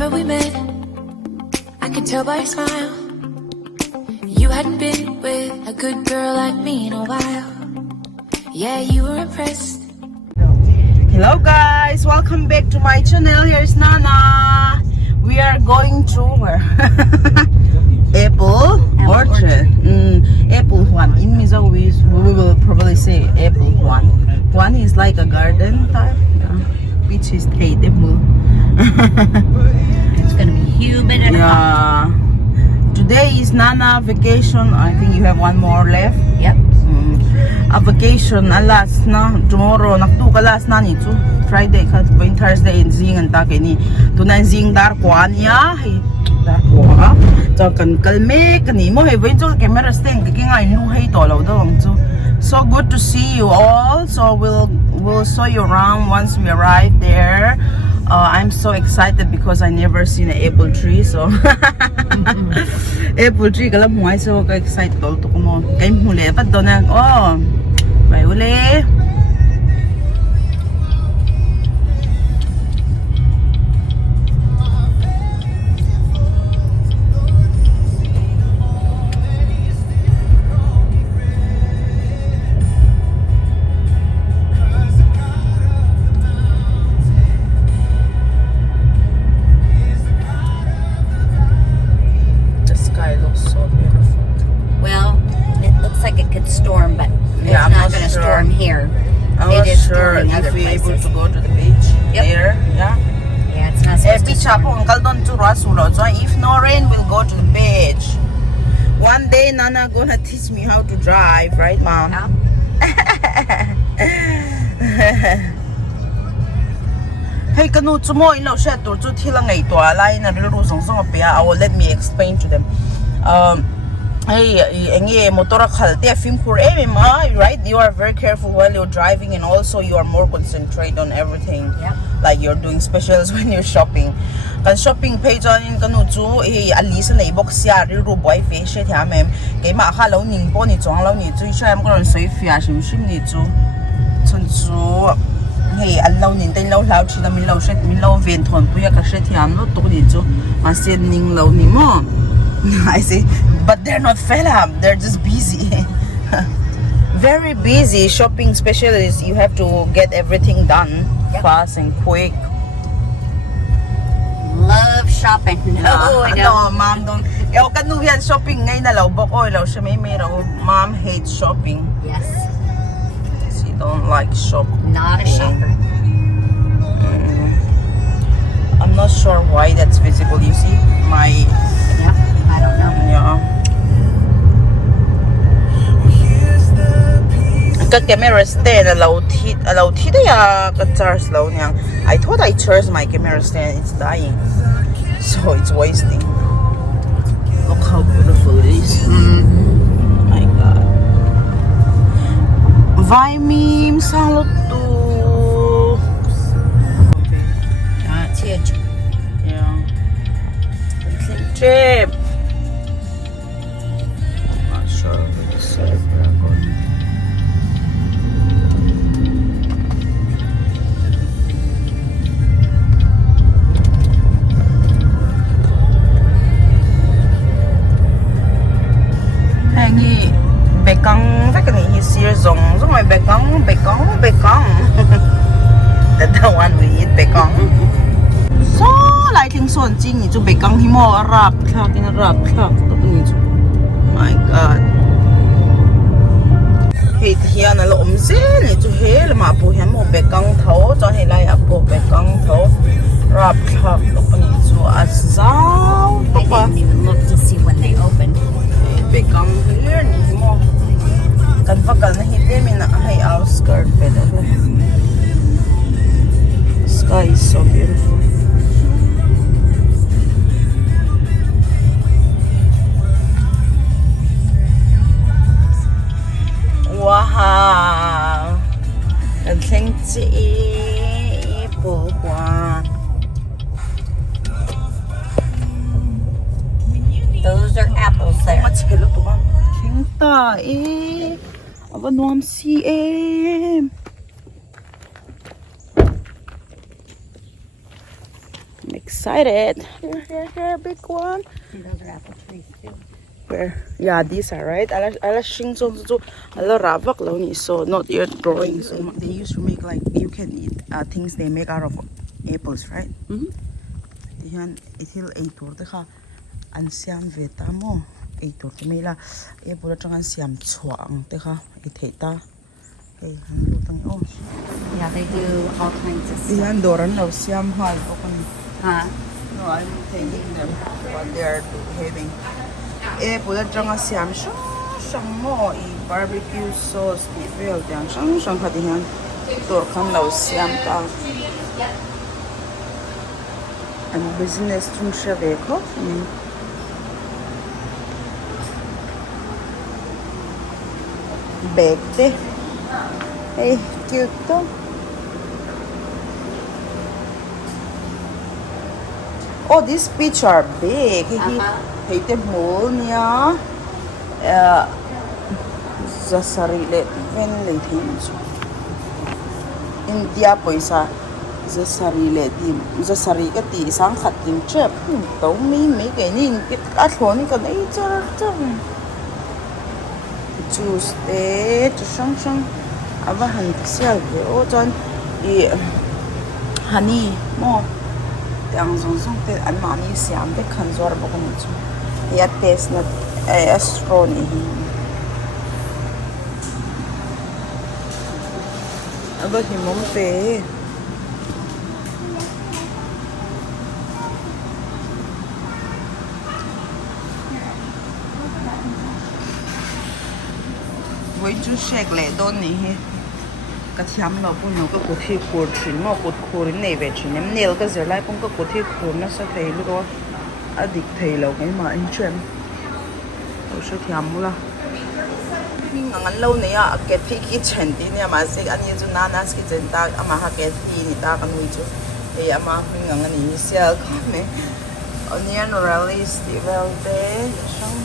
Remember we met, I could tell by your smile. You hadn't been with a good girl like me in a while. Yeah, you were impressed. Hello guys, welcome back to my channel. Here's Nana. We are going to where? Apple Orchard. Apple Juan. In Mizo we will probably say Apple Juan. Juan is like a garden type. Which is Apple. It's gonna be humid and hot. Today is Nana vacation. I think you have one more left. Yep. A vacation alas na tomorrow naktu kalas na ni tu Friday ka going Thursday in zing and tak ni tunan zing dar kwan ya hi dar kwa to kan kalme kani mo he when to camera stand ki ngai lu hei to lo dong chu. So good to see you all. So we'll show you around once we arrive there. I'm so excited because I never seen an apple tree, so apple tree kala mo so excited to ko mo kay huli pa do na bye uli. Storm, but it's I'm not not going to sure. storm here. I'm It not is sure storming if other we're able places. to go to the beach there. Yeah, it's not supposed to Beach storm. ako uncle don to Rasulo. So if no rain, we'll go to the beach. One day Nana gonna teach me how to drive, right, Mom? Yeah. Hey, kanu tumo ilo siya to tilang ay to alay na lulu song pia. I will let me explain to them. Hey, motor khalte film khur right? You are very careful while you're driving, and also you are more concentrated on everything. Yep. Like you're doing specials when you're shopping. Kan shopping page on kanu chu alisa nei box ya ri ru boy fe she thia mem ke ma kha lo ning po ni chong lo ni chu shem ko ron soi fia shim shim ni chu chun chu hey allo nin ten lo lau chi da min lo shet min lo ven thon pu ya ka she thiam no to ni chu ma sen ning lo ni mo. I say, but they're not fed up. They're just busy. Very busy. Shopping specialists, you have to get everything done fast and quick. Love shopping. No, I No, don't. Mom don't. Yo, kanu yan shopping ngay na bok oy law siya may mero. Mom hates shopping. Yes. She don't like shopping. Not a shopper. I'm not sure why that's visible. You see my. Yep. I don't know. Yeah. Ka camera stand allow da ya ka charge law niyang. I thought I charged my camera stand. It's dying, so it's wasting. Look how beautiful it is. My God. Vai mim sang to. It's huge. Yeah. Trip. I'm not sure what to say. Hangi bekang tak ni his ear zong my bekang. That one we eat bekang. So lại tiếng xuân chi nhỉ chú bé căng hi mò rap khạc đó nhỉ chú. My God. Hey thiên là lộm dễ nhỉ chú hết là mà bố hiếm một bé căng thấu cho hay lại bố bé căng thấu rap khạc đó nhỉ chú à sao I didn't even look to see when they opened. bé căng here nhỉ mò cần phải cần hit them in hay outskirt better. Sky is so beautiful. Wow, anh thấy chị bố hoa. Those are apples there. What's hello to ba? Kenta aba nuam si Makes excited. Here, big one. And those are apple trees too. Where? Yeah, these are right. I shing so ravak lo ni so not yet growing. So they used to make like you can eat things they make out of apples, right? Diyan itil eitur te kha an siam veta mo eitur te mela apple atang siam chuang te kha itheta. Hey, han lu tang oh. Yeah, they do all kinds of stuff. Diyan doran lo siam hal ko kan. Huh? No, I'm taking them what they are having. Apple atang siam shang mo I barbecue sauce di vel diang shang kha diyan. Dor kan lo siam ta. And business chung shave ko. Bag de. Hey, cute to. Oh, these peach are big. Hey, the bowl niya. Zasarili. When they think India poisa. Zasarili. Zasarili ka ti isang khating chep. Tao may kainin. Atloni ka na ichar. Juice de. Shang. Aba han siya. O John. Honey mo. Ang zong te an mami siam te kanzor ba kan chu ya taste na straw ni aba himom te wait to shake le don ni he ka thiam lo pun no ka ko thi khur thin mo ko khur nei ve thin nem nel ka zer lai pun ka ko thi khur na sa thei lu ro adik thei lo ngai ma in chem o sha thiam mu la ning ngan lo ne ya ke thi ki chen ti ne ma se an ye ju na na ski chen ta ama ha ke thi ni ta kan wi chu e ama ning ngan ni sia ko ne onion release the well de shang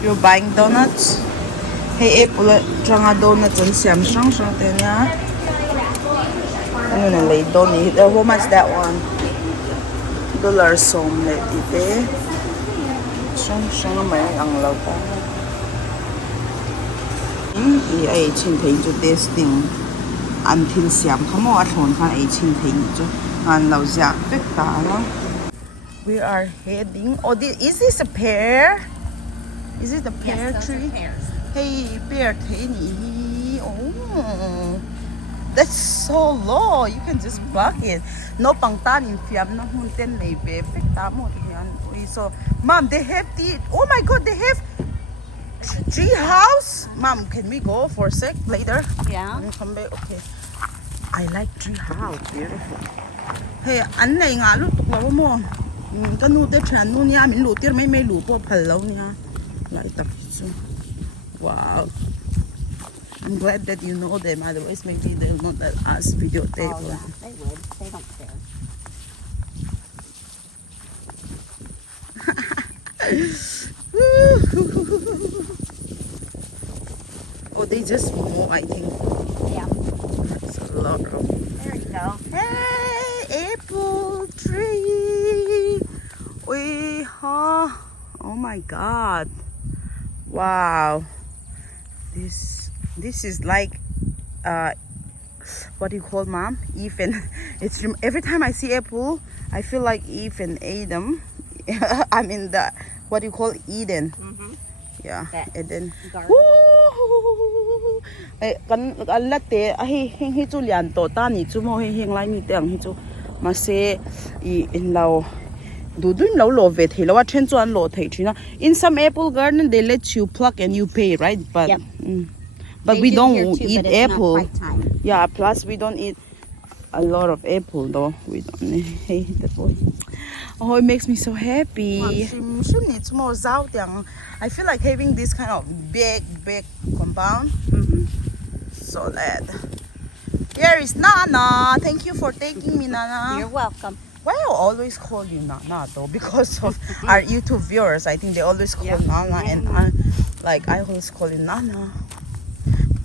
You're buying donuts? Hey, apple, tranga donuts and siam shang te niya. Ano na lay donut? How much that one? $1 som le ite. Shang may ang law pa. Ay chin thei ju testing until siam kamo at hon kan ay chin thei ju. Ngan law jak pek ta la. We are heading. Oh, is this a pear? Is it a pear tree? Pears. Hey, pear tree. Oh, that's so low. You can just pluck it. No pang tan in fiam na hunten may be fekta mo diyan. So, mom, they have the. Oh my God, they have Treehouse. Mom, can we go for a sec later? Yeah. Come back. Okay. I like Treehouse. Beautiful. Hey, anay nga lutok na mo. Kanu te chan nu niya min lutir may lupo palaw niya. Like so. Wow. I'm glad that you know them. Otherwise, maybe they'll not let us videotape. Oh, yeah, they would. They don't care. Oh, they just move, I think. Yeah. It's a lot of. There you go. Hey, apple tree. Oh my God. Wow. This is like what do you call, mom? Eve and it's every time I see apple, I feel like Eve and Adam. I'm in the what do you call Eden? Yeah, That Eden. garden. Woo! Kan latte hing hi chu lian to ta ni chu mo hing lai ni tang hi chu ma se in lao do lo lo ve thei lo wa chen chuan lo thei thina. In some apple garden they let you pluck and you pay, right? But Yep. But They we do don't here too, eat but it's not apple. quite time. Yeah, plus we don't eat a lot of apple though. We don't. Hey, the boy. Oh, it makes me so happy. I feel like having this kind of big compound. So that. Here is Nana. Thank you for taking me, Nana. You're welcome. Why I always call you Nana though? Because of our YouTube viewers. I think they always call Yep. Nana and Like I always call him Nana.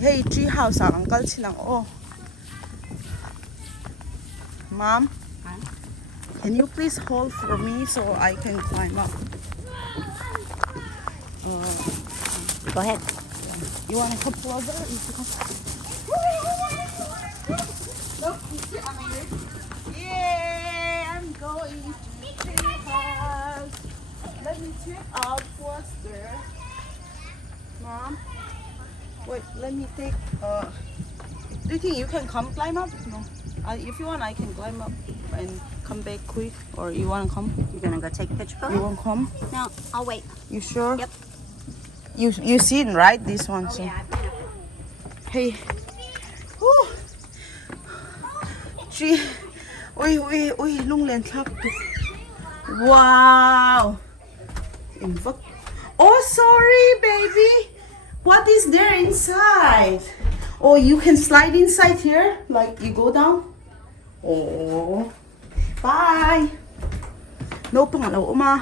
Hey, Treehouse ang uncle silang oh. Mom, can you please hold for me so I can climb up? Go ahead. You want to come closer? Yeah, I'm going to Treehouse. Let me check out what's there. Mom, wait, let me take. Do you think you can come climb up? No. If you want, I can climb up and come back quick. Or you want to come? You're gonna go take a picture? Go You ahead. want to come? No, I'll wait. You sure? Yep. You seen right this one? Oh So. yeah, I've been up it. Hey. Whew. Tree. Ui, lung len thap. Wow. Oh, sorry, baby. What is there inside? Oh, you can slide inside here, like you go down. Oh, bye. No pang lo ma.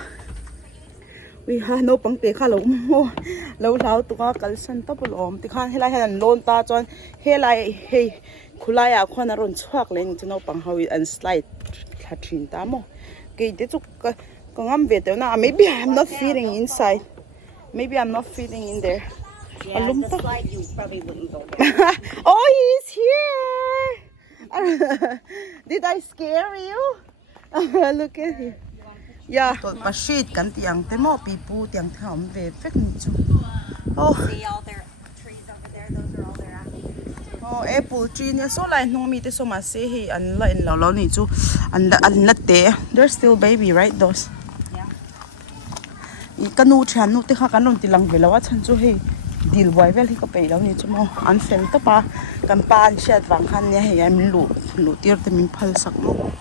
We ha no pang te kha lo mo. Lo lao tu ka kalsan ta pulom ti khan helai han lon ta chon helai hey khulaya khona ron chhuak len chu no pang hawi and slide khatrin ta mo. Ke te chu ka ngam ve te na maybe I'm not feeling inside. Maybe I'm not feeling in there. Yeah, the slide you probably wouldn't go there. Oh, he's here! Did I scare you? Look at him. Yeah. Pashit kan tiang temo pipu tiang tham ve fek ni chu. Oh. See all their trees over there? Those are all their apples. Oh, apple tree nya so lai nong mi te so ma se he an la in lo ni chu an la te. They're still baby, right? Those. Yeah. I kanu chan nu te kha kanon ti lang velawa chan chu he. Deal boy vel hi ka pe lo ni chu mo an fel ta pa kan pan shat wang khan ne he am lu tir te min phal sak mo.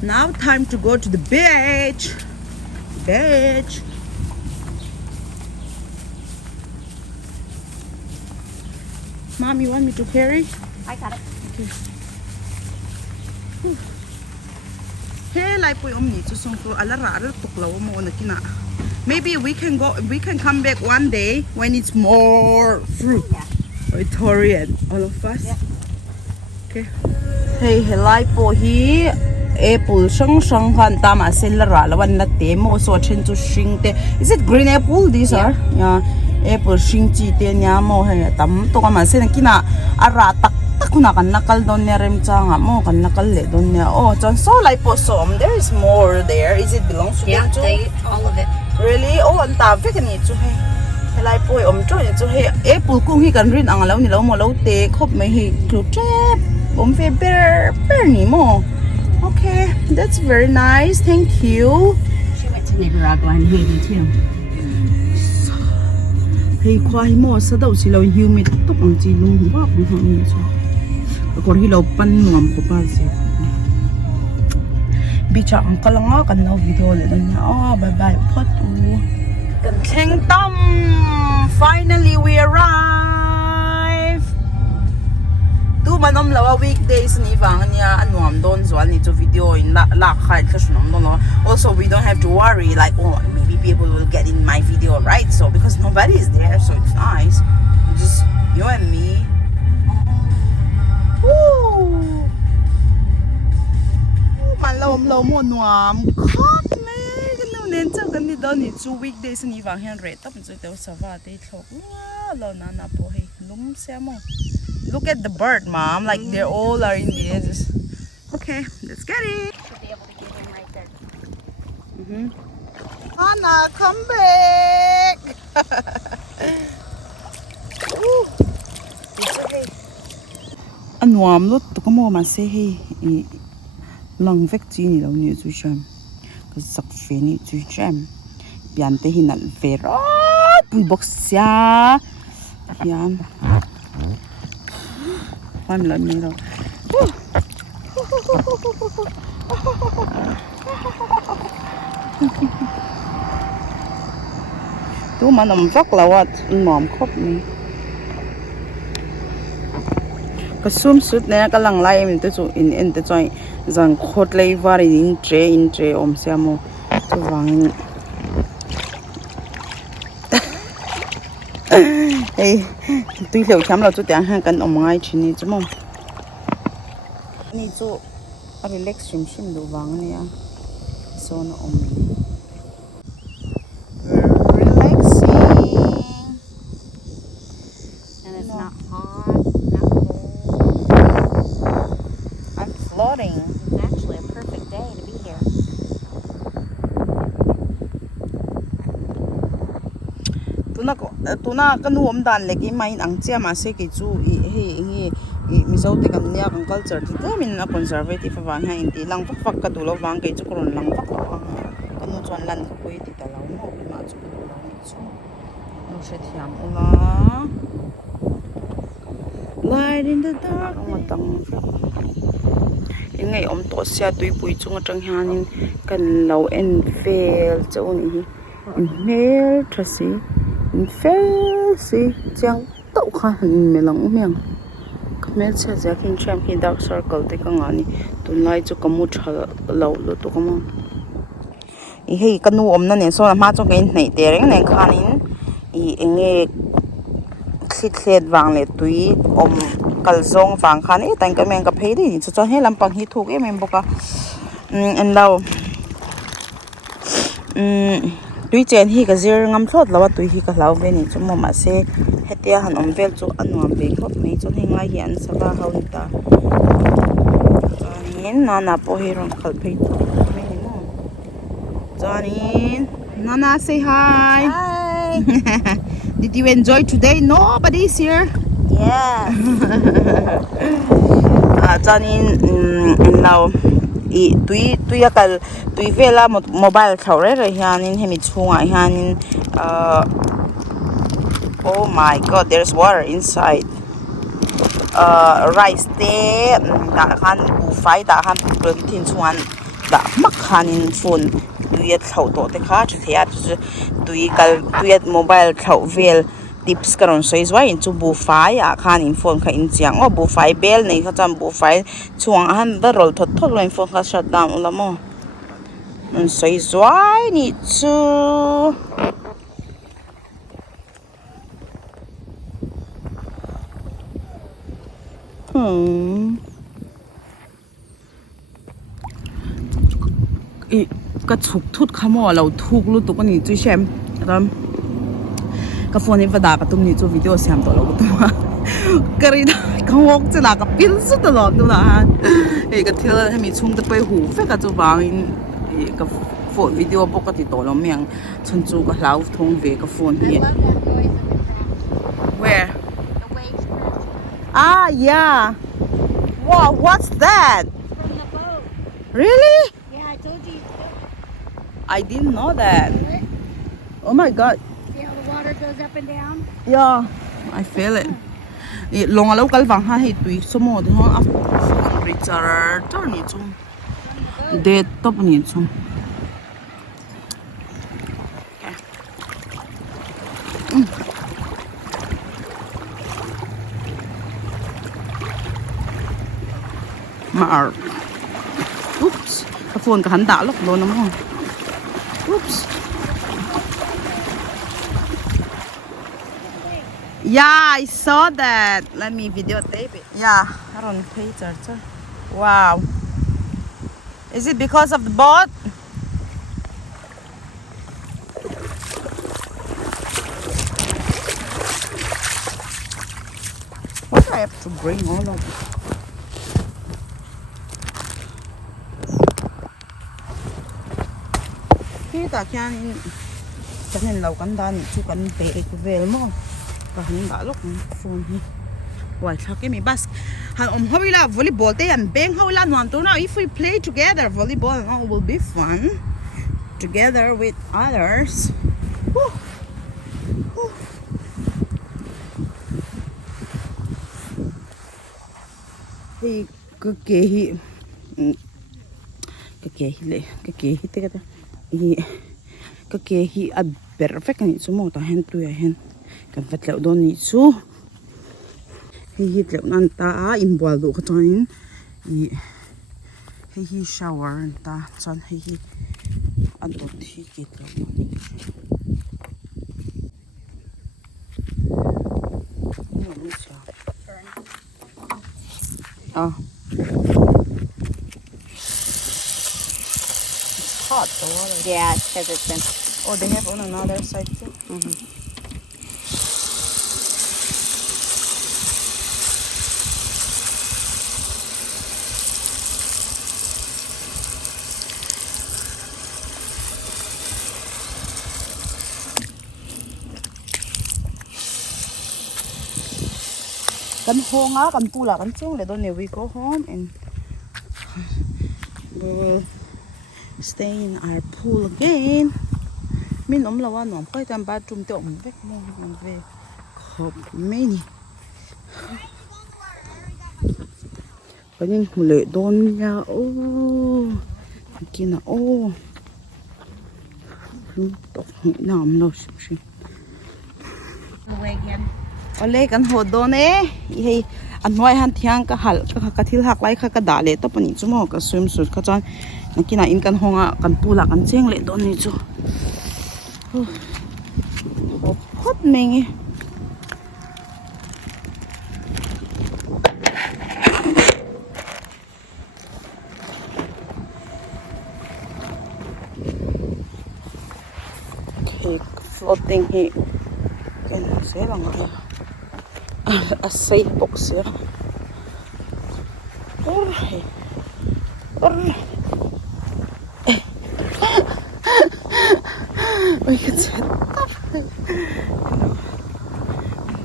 Now time to go to the beach. Beach. Mom, you want me to carry? I got it. Hey, like we omni to song for alara tukla mo na kina. Maybe we can come back one day when it's more fruit. Yeah. Victorian, all of us. Yeah. Okay. Hey, like po hi apple shang kan tama selera lawan la te mo so chen to shing te. Is it green apple these are? Yeah. Apple shing chi te nya mo he tam to ka ma sen kina ara tak kuna kan nakal don ne rem changa mo kan nakal le don ne oh chon so like po so there is more there. Is it belongs to Yeah, them too? they all of it. Really? Oh, ang tabi ka nito hey. Helai po cho nito hey. Apple kung hi kan rin ang law ni law mo law te khop may hi club trap. Fe bear ni mo. Okay, that's very nice. Thank you. She went to Nicaragua and Haiti too. Hey, kwai mo sa daw si law humid to pang chilong wa pang hangin so. Ako hi law pan nuam ko pa si. Bicha ang kalanga kan law video le niya. Oh, bye-bye photo. Kingdom! Finally, we arrived! 2 manom lawa weekdays ni Vang niya anuam don zwan ni to video in lakhay kasunam don. Also, we don't have to worry like oh maybe people will get in my video right so because nobody is there so it's nice. Just you and me. Woo! Malom mo nuam. Nên chắc cái này đó ni 2 weekdays ni vàng hen rate tapi rồi tao sava te thok wow lo na na po hey lum se mo look at the bird mom like they all are in this okay let's get it Should be able to get in right there. Anna come back anuam lo to mo ma se hey lang vek chi ni lo ni chu sham sak fe ni chu jam pian te hinal vera pui box sia pian pam la ni ro tu manam vak lawat nom khop ni cái swimsuit này cái lăng lai mình tới chỗ in tới chỗ rằng khốt lấy vào in tre xem mo cho vàng ê tuy liệu chấm là chỗ tiếng hàng cần ông ngay chỉ này chứ mong này chỗ relaxation đồ vàng này à so nó ông relaxing And it's not hot, not cold. I'm floating. It's actually a perfect day to be here. tuna kan nuam dan lek I main ang chia ma se ke chu I mi zo te kan nia kan culture ti te min na conservative wang ha in ti lang fak ka du lo wang ke chu kron lang fak lo kan nu chuan lan ko ti ta lo mo ma chu lo ni chu no she thiam ula light in the dark ma tang in ngai om to sia tui pui chung atang hianin kan lo en fel chu ni in mel trasi in fel si chang tau kha me lang miang kamel cha ja kin cham ki dark circle te ka ngani tun lai chu kamu tha lo lo to kama I hei kanu om na ne so na ma chu ke nei te reng nen khanin I enge thlet wang le tui om kalzong wang khan e tan ka men ka phei ri chu chu he lampang hi thuk em boka en lo tui chen hi ka zir ngam thlot lawa tui hi ka hlau ve ni chu mo ma se hetia han om vel chu anuam ve khop mai chu heng lai hi an saba haun ta chanin nana po hi ron khal phei to mai ni mo chanin nana say hi Hi! did you enjoy today nobody's here Yeah. chanin en lau I tui akal tui vela mobile thawre re hianin hemi chunga hianin oh my god there's water inside rice te da khan bu fai da khan pron thin chuan da mak khanin phone tui thau to te kha thia tui mobile thau vel tips karon sei zwa in chu bu fai a khan in phone kha in chiang o bu fai bel nei kha cham bu fai chuang han da rol thot lo in phone kha shut down ulamo un sei zwa ni chu cái chụp thút khăm ở lâu thúc lúc tụi con nhìn chơi xem rồi cái phone này phải đặt cái tụi nhìn cho video xem đó lâu tụi mà cái này không học chỉ là cái pin suốt đó tụi là cái theo là mình chung tới hủ phải cái tụi bạn cái phone video bóc cái đó là miệng chân chú cái lâu thông về cái phone I này love that noise in the truck. where The waves crashing ah yeah wow what's that from the boat. really Yeah, I told you. I didn't know that Feel it? oh my god See how the water goes up and down? yeah I feel it long lâu cái vàng ha hay tùy số một thì họ áp recharge cho ni chung From the boat. để top ni chung mà oops cái phone cái hắn đã lúc luôn đúng không oops yeah I saw that let me videotape it yeah I don't pay charger wow is it because of the boat why do I have to bring all of it khi ta khen cho nên lâu cắn đan chú cắn bể cái về mà và hắn đã lúc phun hi why sao cái mi bas han hoi la volleyball te an beng hoi la non to now if we play together volleyball it will be fun together with others Woo. Woo. Hi cái hi cái hi te ka hi cái hi a perfect ni chu mo ta hen tu ya hen kan vat lo don ni chu hi tleu nan ta inbual du ka chuanin hi shower an ta chuan hi an tot hi ki tleu ni oh it's hot the water. Yeah, because it's been. Oh, they have on another side too. Kan honga kan pula kan cheng le don we go home and we will stay in our pool again. Min om lawa nom kai tam bathroom te om vek mo om ve khop meni kanin mule don ya o kina o lu tok nam lo shi Away again. ole kan ho don e an noi han thiang ka hal ka thil hak lai kha ka da le to pani chu mo ka swimsuit ka chan nakina in kan honga kan pula kan cheng le don ni chu hot mengi cake floating here can say lang a safe box here we can set up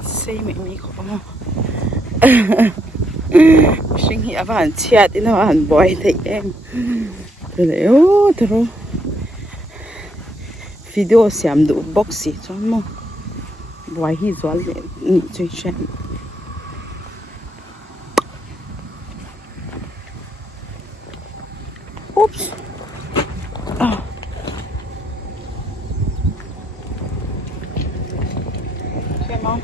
say me ko mo sing hi avan chat in avan boy thei em le o tro video siam du box si chon mo boy hi zwal ni chui chen oops Mom,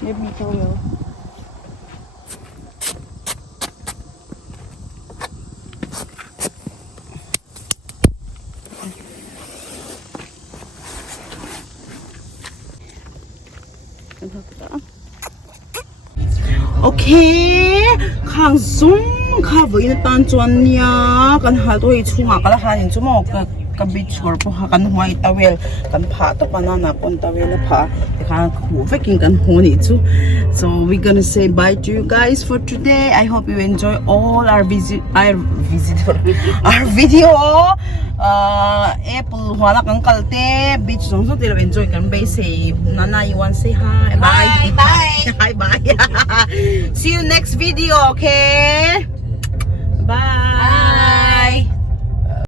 give me towel. Okay, khang zoom kha với tan chuan nia kan hal to hi chunga kala hanin chumo ka beach or po kan huai towel kan pha to banana pon towel pha kha khu veking kan honi chu so we're gonna say bye to you guys for today. I hope you enjoy all our our video apple wala kan kalte beach song so tilo enjoy kan bay say nana you want say hi bye bye bye see you next video, okay? Bye.